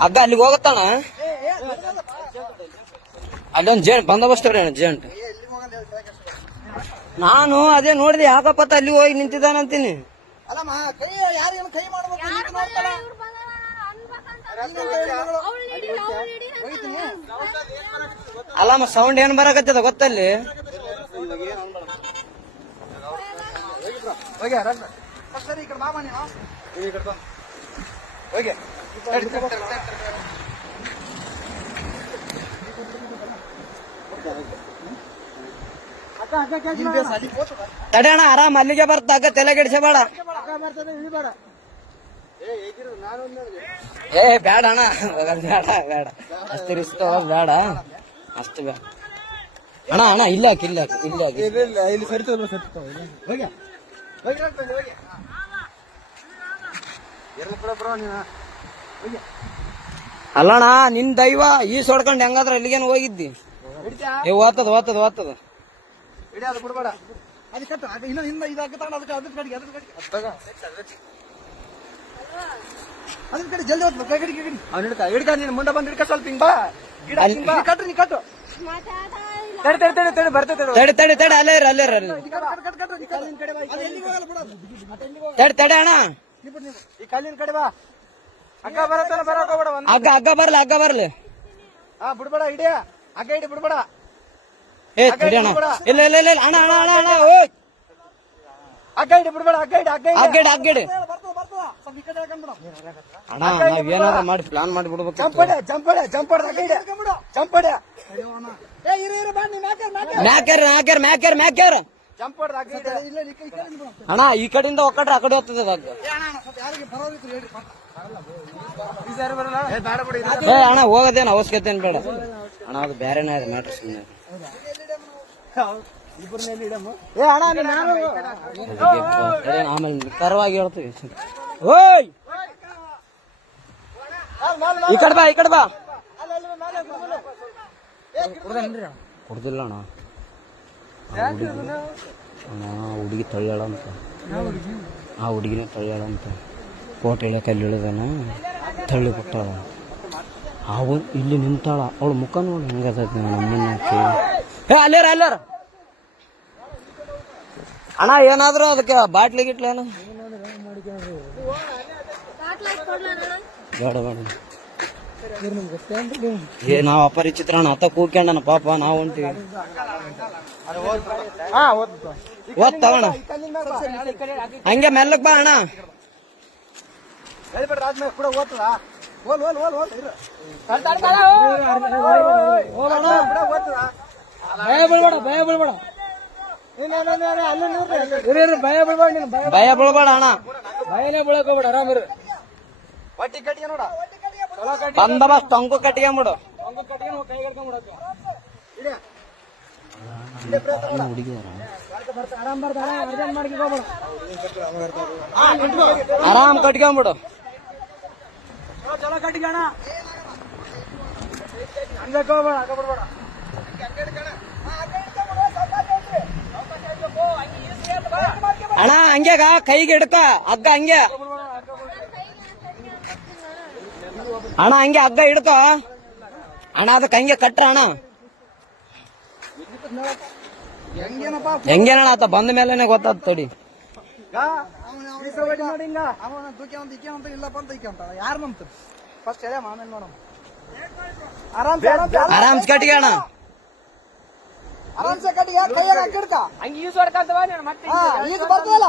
ಹಗ್ಗ ಅಲ್ಲಿಗೆ ಹೋಗತ್ತಾನ ಅಲ್ಲೊಂದು ಜೇಂಟ್ ಬಂದೋಬಸ್ತ್ ಜೇಂಟ್ ನಾನು ಅದೇ ನೋಡಿದೆ ಯಾಕಪ್ಪ ಅಲ್ಲಿ ಹೋಗಿ ನಿಂತಿದ್ದಾನಂತೀನಿ ಅಲ್ಲಮ್ಮ ಕೈ ಯಾರಿಗೇನು ಕೈ ಮಾಡ್ಬೇಕು ನೀನು ನೋಡ್ತಾಳ. ಅಲ್ಲಮ್ಮ ಸೌಂಡ್ ಏನ್ ಬರಕತ್ತದ ಗೊತ್ತಲ್ಲಿ ಹೋಗ್ಯಾರ ಸರಿ ಈ ಕಡೆ ಬಾ. ಹೋಗ್ತದ. ತಡೆಯಣ ಆರಾಮ್ ಅಲ್ಲಿಗೆ ಬರ್ತ ಹಗ್ಗ ತಲೆ ಕೆಡಿಸಬೇಡ. ಏ ಬೇಡ ಅಣ್ಣ ಬೇಡ ಬೇಡ ಅಷ್ಟು ರಿಸ್ಕ್ ಬೇಡ ಅಷ್ಟು ಬೇಡ ಅಣ್ಣ ಅಣ್ಣ ಇಲ್ಲ ಹಾಕಿ ಇಲ್ಲ ಹಾಕಿ ಇಲ್ಲ ಹಾಕಿ ಇಲ್ಲ ಸರಿ ಹೋಗಿ ರನ್ನ, ಇಲ್ಲಿ ಹೋಗಿ ಎರ್ಲಿ ಬಿಡ ಬ್ರೋ ನೀನು ಹೋಗಿ ಅಲ್ಲಣ್ಣ ನಿನ್ ದೈವ ಈ ಸೊಡ್ಕೊಂಡ್ ಹೆಂಗಾದ್ರ ಇಲ್ಲಿಗೇನು ಹೋಗಿದ್ದಿ? ಓತದ ಏ ಓದ್ತದ ಓದ್ತದ ಓದ್ತದ ಬಿಡಬೇಡ. ಅದ್ರ. ಅದ್ರ ಕಡೆ ಜಲ್ದಿ ಹೋಗ್ಬೇಕು ಕೈ ಕಡೆ ಅವ್ನು ಹಿಡ್ಕ ಹಿಡ್ಕ ನೀನು ಮುಂದೆ ಬಂದು ಹಿಡ್ಕ ಸ್ವಲ್ಪ ಹಿಂಗ್ ಬಾ. ಗಿಡ ಹಿಂಗ್ ಕಟ್ಟು ನೀ ಕಟ್ಟು ತಡಿ ತಡಿ ತಡೆ ತಡಿ ತಡೆ. ತಡೆ ತಡಿ ಅಲ್ಲೇ ಅಲ್ಲೇ ತಡೆ. ತಡಿ ಅಣ್ಣ. ಈ ಕಲ್ಲಿನ ಕಡೆ ಬಾ. ಅಕ್ಕ ಬರತ್ತಾನ ಬರಕ್ ಹೋಗ್ಬೇಡ ಒಂದ್ ಅಗ್ಗ ಹಗ್ಗ ಬರ್ಲಿ ಹಗ್ಗ ಬರ್ಲಿ. ಹಾ ಬಿಡ್ಬೇಡ ಇಡಿಯ ಅಕ್ಕ ಇಡಿ ಬಿಡ್ಬೇಡ. ಏ ತಡಿ ಅಣ್ಣ ಇಲ್ಲ ಇಲ್ಲ ಇಲ್ಲ ಇಲ್ಲ, ಅಣ್ಣ ಅಣ್ಣ ಅಣ್ಣ ಅಣ್ಣ ಓಯ್. ಅಕ್ಕ ಇಡಿ ಬಿಡ್ಬೇಡ ಅಕ್ಕ ಇಡಿ ಅಕ್ಕ ಇಡಿ ಅಗ್ಗಡಿ ಅಗ್ಗಡಿ ಬರ್ತದ ಬರ್ತದ. ಸ್ವಲ್ಪ ಈ ಕಡೆ ಹಾಕೊಂಡ್ಬಿಡು ಅಣ್ಣ ನಾವ್ ಏನಾರ ಮಾಡಿ ಪ್ಲಾನ್ ಮಾಡಿ ಬಿಡ್ಬೇಕು ಚಂಪಡೆ ಚಂಪಡೆ ಚಂಪಡೆ ಅಕ್ಕ ಇಡಿ ಚಂಪಡೆ ಏ ಇರು ಇರು ಬಾ ನೀ ಮ್ಯಾಕೆ ಮ್ಯಾಕೆ ಮ್ಯಾಕ್ಯಾರ ಮ್ಯಾಕ್ಯಾರ ಮ್ಯಾಕ್ಯಾರ ಮ್ಯಾಕ್ಯಾರ ಅಣ್ಣ ಈ ಕಡೆಯಿಂದ ಒಕ್ಕಟ್ರೆ ಆ ಕಡೆ ಹೋಗ್ತದೆ. ಏ ಅಣ್ಣ, ಹೋಗೋದೇನು ಅವಶ್ಯಕತೆ ಏನ್ ಬೇಡ. ಅಣ್ಣ ಅದು ಬೇರೆನೇ ಇದೆ ಮ್ಯಾಟ್ರ್ ಸುಮ್ಮನೆ ಏ ಅಣ್ಣ ಆಮೇಲೆ ಕರವಾಗಿ ಹೇಳ್ತೀವಿ. ಓಯ್! ಈ ಕಡೆ ಬಾ ಈ ಕಡೆ ಬಾ. ಕೊಡ್ದಿಲ್ಲ ಅಣ್ಣ. ಆ ಹುಡುಗಿ ಅಣ್ಣ ಆ ಹುಡುಗಿನ ತಳ್ಳ್ಯಾಳ ಅಂತ ಆ ಹುಡುಗಿನ ತಳ್ಳ್ಯಾಳ ಅಂತ. ಕೋಟ್ ಇಳಿಯಕ್ಕೆ ಅಲ್ಲಿ ಇಳಿದಾನ ತಳ್ಳಿ ಬಿಟ್ಟಾಳ. ಅವ ಇಲ್ಲಿ ನಿಂತಾಳ. ಅವಳ ಮುಖ ನೋಡಿ ಹೆಂಗದ ನಮ್ಮನ್ನ ಹಾಕಿ. ಏ ಅಲ್ಲೇರ ಅಲ್ಲೇರ? ಅಣ್ಣ ಏನಾದ್ರು ಅದಕ್ಕೆ ಬಾಟ್ಲಿ ಗಿಟ್ಲೇನು ಬೇಡ ಬೇಡ. ಏ ನಾವ್ ಅಪರಿಚಿತ್ರ ಅಣ್ಣ ಅತ್ತ ಕೂಕ್ಯಂಡನ ಪಾಪ ನಾವ್ ಹೊಂಟಿವಿ. ಓದ್. ತಗೋಣ. ಹಂಗೆ ಮೆಲ್ಲಕ್ ಬಾ ಅಣ್ಣ. ಭಯ ಬೀಳ್ಬೇಡ ಭಯ ಬೀಳ್ಬೇಡ. ಇರು ಇರು ಭಯ ಬೀಳ್ಬೇಡ ಭಯ ಬೀಳ್ಬೇಡ. ಅಣ್ಣ. ಭಯನೇ ಬೀಳಕೋಬೇಡ ಹೋಗ್ಬೇಡ ಆರಾಮಿರು ಒಟ್ಟಿ ಕಟ್ಟಿಗೆ ನೋಡ. ಬಂದಬಸ್ತ್ ಟೊಂಕು ಕಟ್ಕೊಂಬಿಡು ಆರಾಮ್ ಕಟ್ಕೊಂಬಿಡು ಚಲೋ ಬಿಡ್ಬೇಡ ಅಣ್ಣ ಹಂಗ್ಯಾಗ ಕೈಗೆ ಹಿಡ್ಕ ಹಗ್ಗ ಹಂಗೆ. ಅಣ್ಣ ಹಂಗೆ ಹಗ್ಗ ಹಿಡ್ಕ. ಅಣ್ಣ ಅದಕ್ಕೆ ಹಂಗೆ ಕಟ್ರ ಅಣ್ಣ. ಹೆಂಗೇನಪ್ಪ? ಹೆಂಗೇನಣ್ಣ ಆತ? ಬಂದ ಮೇಲೆನೆ ಗೊತ್ತಾದ್ ತಡಿ. ಆರಾಮ್ಸ್ ಕಟ್ಟಿಗೆ ಅಣ್ಣ. ಆರಾಮ್ಸೆ ಕಟ್ಟಿಗೆ ಕೈಯಾಗ ಹಾಕಿಡ್ಕ ಹಂಗ ಈಸ್ ಹೊಡ್ಕಂತವ ನೀನು ಮತ್ತೆ ಈಗ ಬರ್ತೀಯಲ್ಲ?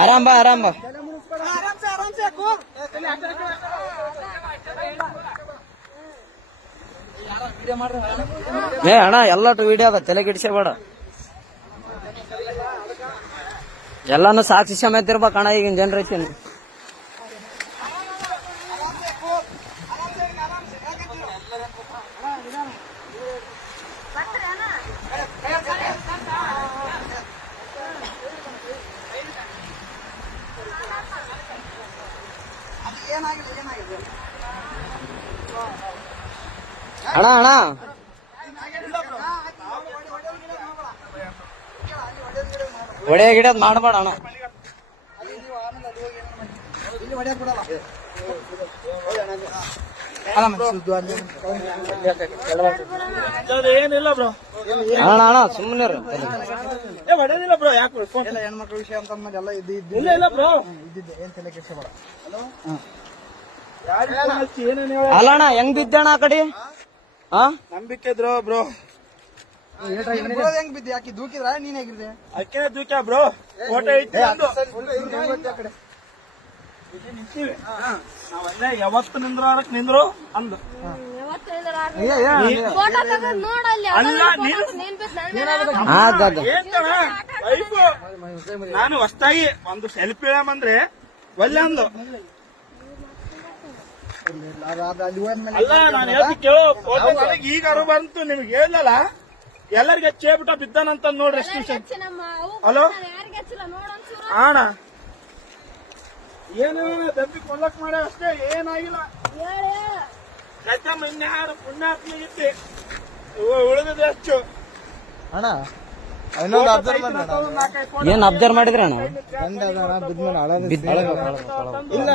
ಆರಾಮ್ ಬಾ ಆರಾಮ್. ಏ, ಅಣ್ಣ, ಎಲ್ಲಟು ವಿಡಿಯೋ ಅದ, ತಲೆ ಗಿಡಿಸಬೇಡ ಬೇಡ ಎಲ್ಲಾನು ಸಾಕ್ಷಿ ಸಮೇತ ಇರ್ಬೇಕಣ್ಣ ಈಗಿನ ಜನರೇಷನ್ ಏನಾಗಿಲ್ಲ ಏನಾಗಿದೆ ಅಣ್ಣ ಅಣ್ಣ. ಒಡೆ ಗಿಡ ಮಾಡಬೇಡ ಅಣ್ಣ. ಇಲ್ಲಿ ಹೊಡ್ಯಾಕ್ ಬಿಡಲ್ಲ ಅಲ್ಲ ಮತ್ತೆ ಏನಿಲ್ಲ ಬ್ರೋ ಅಣ್ಣ ಅಣ್ಣ ಸುಮ್ಮನೆ ಏ ಹೊಡೆದಿಲ್ಲ ಬ್ರೋ ಯಾಕೆ ಎಲ್ಲ ಹೆಣ್ಮಕ್ಳ ವಿಷಯ ಅಂತ ಎಲ್ಲ ಇದು ಇಲ್ಲ ಇಲ್ಲ ಬ್ರೋ. ಇದ್ದಿದ್ದೆ. ಏನ್ ತಲೆ. ಯಾರಿಗೆ ಫೋನ್ ಹಚ್ಚಿ ಏನೇನು ಹೇಳ? ಅಲ್ಲ ಅಣ್ಣ ಹೆಂಗ್ ಬಿದ್ದಣ್ಣ ಆ ಕಡೆ? ಹಾ ನಂಬಿಕೆ ಇದ್ರು ಬ್ರೋ? ಹೆಂಗ್ ಬಿದ್ದಿ ಯಾಕೆ ದೂಕಿದ್ರ? ನೀನ್ ಹೇಗಿದ್ದೆ? ಅಕ್ಕಿನ ದೂಕ್ಯ ಬ್ರೋ? ಫೋಟೋ ನಿಂತೀವಿ. ನಾವಲ್ಲೇ ಯಾವತ್ತು ನಿಂದ್ರು ಅದಕ್ಕೆ ನಿಂದ್ರು? ಅಂದು. ಅಲ್ಲ ನಾನು ಹೊಸ್ತಾಗಿ ಒಂದು ಸೆಲ್ಫಿ ಅಂದ್ರೆ ಒಳ್ಳೆ ಅಂದು ಅಲ್ಲಿ ನಾನು ಹೇಳ್ತಿ ನನಗೆ ಈಗ ಅರು ಬಂತು ನಿಮ್ಗೆ ಹೇಳಲ್ಲ ಎಲ್ಲರಿಗೆ ಚೇಬಿಟ ಬಿದ್ದಾನಂತ ನೋಡ್ರಿ ಎಷ್ಟು ಹಲೋ? ಅಣ್ಣ ಏನು ದಬ್ಬಿ ಕೊಲ್ಲಕ್ ಮಾಡ ಅಷ್ಟೇ ಏನಾಗಿಲ್ಲ. ಹೇಳಿ. ಕಚ್ಚಮ್ಮ ಇನ್ಯಾರು ಪುಣ್ಯಾತ್ಮಿಗಿತ್ತಿ ಉಳಿದಿದೆ ಹೆಚ್ಚು ಅಣ್ಣ ಏನ್ ಅಬ್ಸರ್ವ್ ಮಾಡಿದ್ರೆ ಅಣ್ಣ? ಬಿದ್ದ ಇಲ್ಲ.